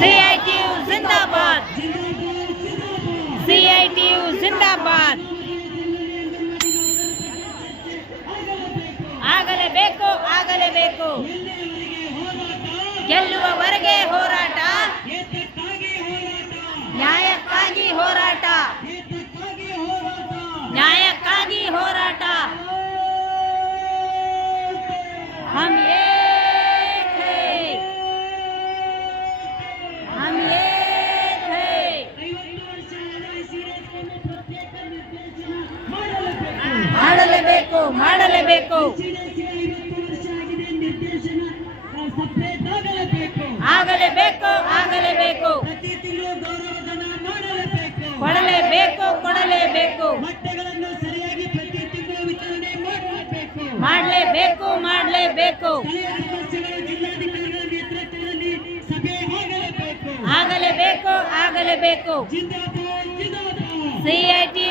CITU ಜಿಂದಾಬಾದ್ CITU ಜಿಂದಾಬಾದ್ ಆಗಲೇಬೇಕು ಆಗಲೇಬೇಕು ಗೆಲ್ಲುವವರೆಗೆ ಮಾಡಲೇಬೇಕು ಮಾಡಲೇಬೇಕು. ಆಗಲೇಬೇಕು ಆಗಲೇಬೇಕು. ಪ್ರತಿ ತಿಂಗಳು ಗೌರವಧನ ಮಾಡಲೇಬೇಕು ಕೊಡಲೇಬೇಕು ಕೊಡಲೇಬೇಕು. ಮೊಟ್ಟೆಗಳನ್ನು ಸರಿಯಾಗಿ ಪ್ರತಿ ತಿಂಗಳು ವಿತರಣೆ ಮಾಡಲೇಬೇಕು ಮಾಡಲೇಬೇಕು. ಮಾಡಲೇಬೇಕು ಸಮಸ್ಯೆಗಳು ಜಿಲ್ಲಾಧಿಕಾರಿಗಳ ನೇತೃತ್ವದಲ್ಲಿ ಸಭೆ ಆಗಲೇಬೇಕು ಆಗಲೇಬೇಕು ಆಗಲೇಬೇಕು ಜಿಂದಾಬಾದ್. ಜಿಂದಾಬಾದ್ ಸಿಐಟಿ